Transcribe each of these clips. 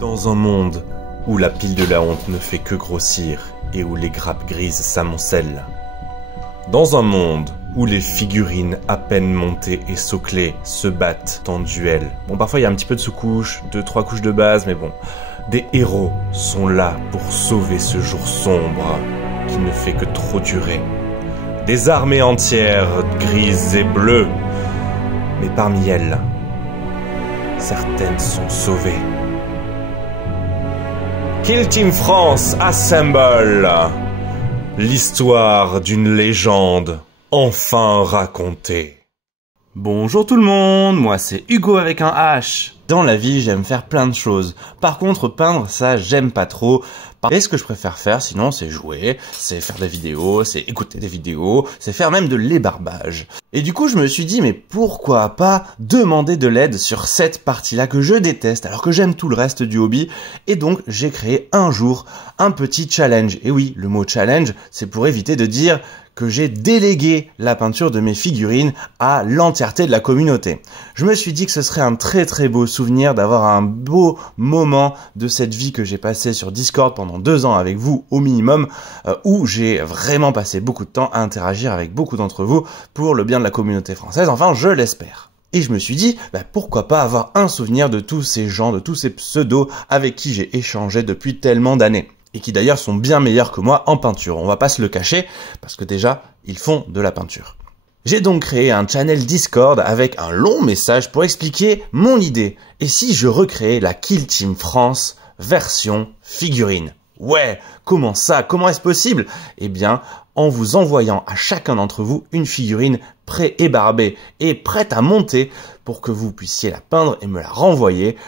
Dans un monde où la pile de la honte ne fait que grossir et où les grappes grises s'amoncellent. Dans un monde où les figurines à peine montées et soclées se battent en duel. Bon, parfois il y a un petit peu de sous-couche, 2-3 couches de base, mais bon. Des héros sont là pour sauver ce jour sombre qui ne fait que trop durer. Des armées entières, grises et bleues. Mais parmi elles, certaines sont sauvées. Kill Team France assemble! L'histoire d'une légende enfin racontée. Bonjour tout le monde, moi c'est Hugo avec un H. Dans la vie, j'aime faire plein de choses. Par contre, peindre, ça, j'aime pas trop. Et ce que je préfère faire, sinon, c'est jouer, c'est faire des vidéos, c'est écouter des vidéos, c'est faire même de l'ébarbage. Et du coup, je me suis dit, mais pourquoi pas demander de l'aide sur cette partie-là que je déteste, alors que j'aime tout le reste du hobby. Et donc, j'ai créé un jour un petit challenge. Et oui, le mot challenge, c'est pour éviter de dire que j'ai délégué la peinture de mes figurines à l'entièreté de la communauté. Je me suis dit que ce serait un très très beau souvenir d'avoir un beau moment de cette vie que j'ai passée sur Discord pendant 2 ans avec vous au minimum, où j'ai vraiment passé beaucoup de temps à interagir avec beaucoup d'entre vous pour le bien de la communauté française, enfin je l'espère. Et je me suis dit, pourquoi pas avoir un souvenir de tous ces gens, de tous ces pseudos avec qui j'ai échangé depuis tellement d'années. Et qui d'ailleurs sont bien meilleurs que moi en peinture. On va pas se le cacher, parce que déjà, ils font de la peinture. J'ai donc créé un channel Discord avec un long message pour expliquer mon idée. Et si je recréais la Kill Team France version figurine? Ouais, comment ça? Comment est-ce possible? Eh bien, en vous envoyant à chacun d'entre vous une figurine pré-ébarbée et prête à monter pour que vous puissiez la peindre et me la renvoyer.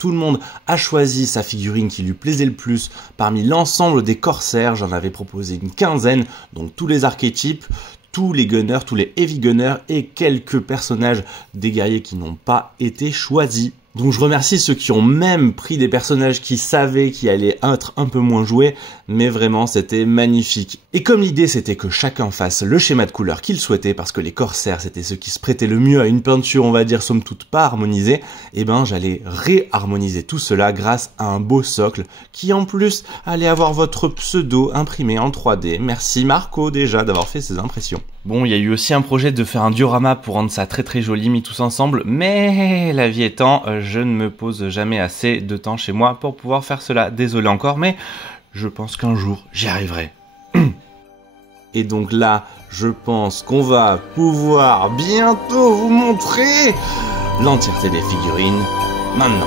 Tout le monde a choisi sa figurine qui lui plaisait le plus parmi l'ensemble des corsaires. J'en avais proposé une 15aine, donc tous les archétypes, tous les gunners, tous les heavy gunners et quelques personnages des guerriers qui n'ont pas été choisis. Donc je remercie ceux qui ont même pris des personnages qui savaient qu'ils allaient être un peu moins joués, mais vraiment c'était magnifique. Et comme l'idée c'était que chacun fasse le schéma de couleur qu'il souhaitait, parce que les corsaires c'était ceux qui se prêtaient le mieux à une peinture on va dire somme toute pas harmonisée, et ben j'allais réharmoniser tout cela grâce à un beau socle qui en plus allait avoir votre pseudo imprimé en 3D. Merci Marco déjà d'avoir fait ces impressions. Bon, il y a eu aussi un projet de faire un diorama pour rendre ça très très joli mis tous ensemble, mais la vie étant, je ne me pose jamais assez de temps chez moi pour pouvoir faire cela. Désolé encore, mais je pense qu'un jour j'y arriverai. Et donc là, je pense qu'on va pouvoir bientôt vous montrer l'entièreté des figurines maintenant.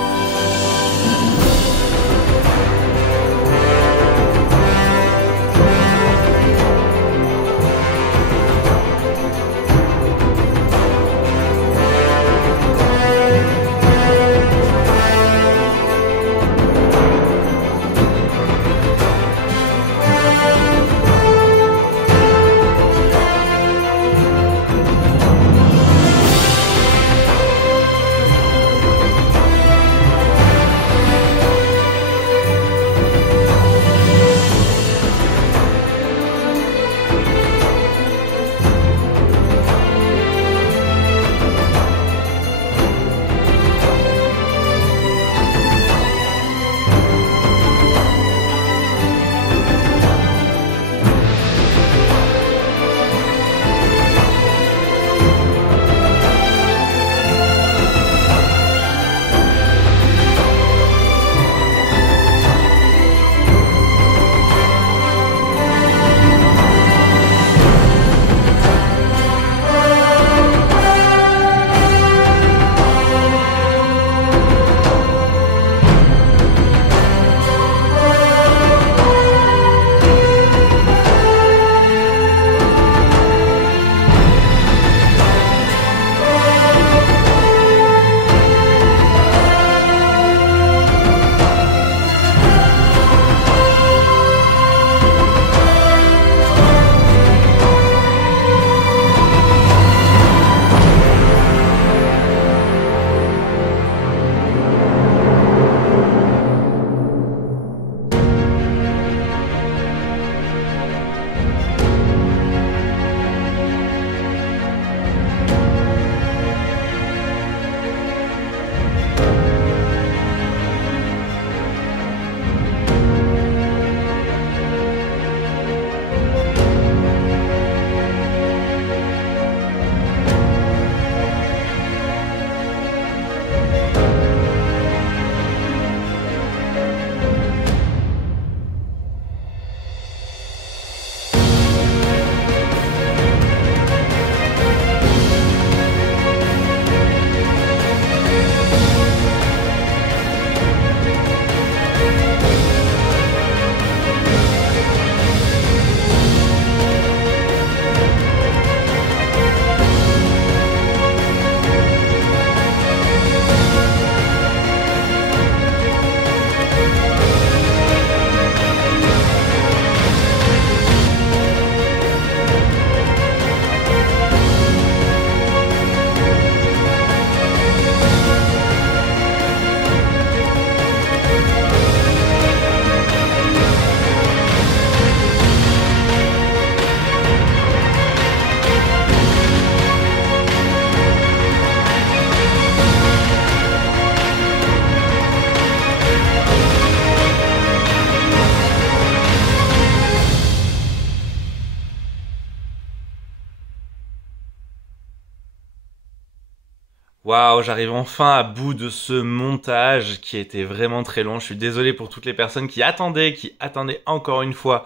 Waouh, j'arrive enfin à bout de ce montage qui était vraiment très long. Je suis désolé pour toutes les personnes qui attendaient encore une fois.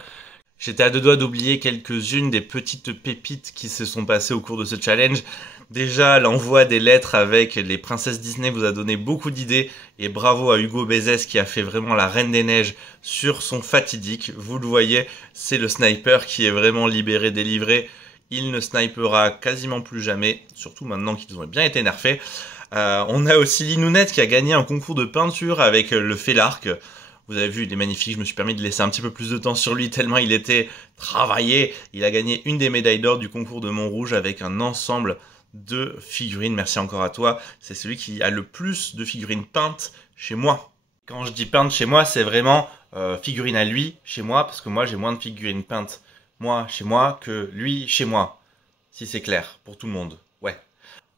J'étais à deux doigts d'oublier quelques-unes des petites pépites qui se sont passées au cours de ce challenge. Déjà, l'envoi des lettres avec les princesses Disney vous a donné beaucoup d'idées. Et bravo à Hugo Bézès qui a fait vraiment la Reine des Neiges sur son fatidique. Vous le voyez, c'est le sniper qui est vraiment libéré, délivré. Il ne snipera quasiment plus jamais, surtout maintenant qu'ils ont bien été nerfés. On a aussi Linounette qui a gagné un concours de peinture avec le Félarque. Vous avez vu, il est magnifique, je me suis permis de laisser un petit peu plus de temps sur lui tellement il était travaillé. Il a gagné une des médailles d'or du concours de Montrouge avec un ensemble de figurines. Merci encore à toi, c'est celui qui a le plus de figurines peintes chez moi. Quand je dis peintes chez moi, c'est vraiment figurines à lui chez moi, parce que moi j'ai moins de figurines peintes moi chez moi que lui chez moi. Si c'est clair pour tout le monde. Ouais.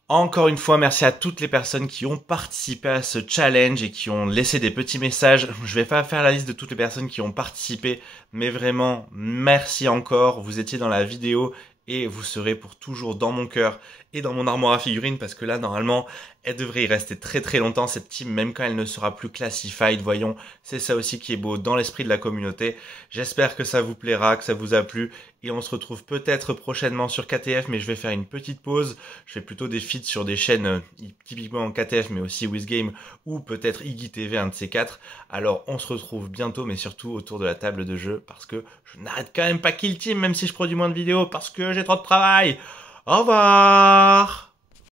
Encore une fois, merci à toutes les personnes qui ont participé à ce challenge et qui ont laissé des petits messages. Je vais pas faire la liste de toutes les personnes qui ont participé, mais vraiment, merci encore. Vous étiez dans la vidéo et vous serez pour toujours dans mon cœur et dans mon armoire à figurines parce que là, normalement, elle devrait y rester très très longtemps, cette team, même quand elle ne sera plus classified. Voyons, c'est ça aussi qui est beau dans l'esprit de la communauté. J'espère que ça vous plaira, que ça vous a plu et on se retrouve peut-être prochainement sur KTF, mais je vais faire une petite pause. Je fais plutôt des feats sur des chaînes typiquement en KTF, mais aussi WizGame ou peut-être Iggy TV, un de ces quatre. Alors on se retrouve bientôt, mais surtout autour de la table de jeu parce que je n'arrête quand même pas Kill Team, même si je produis moins de vidéos parce que j'ai trop de travail. Au revoir!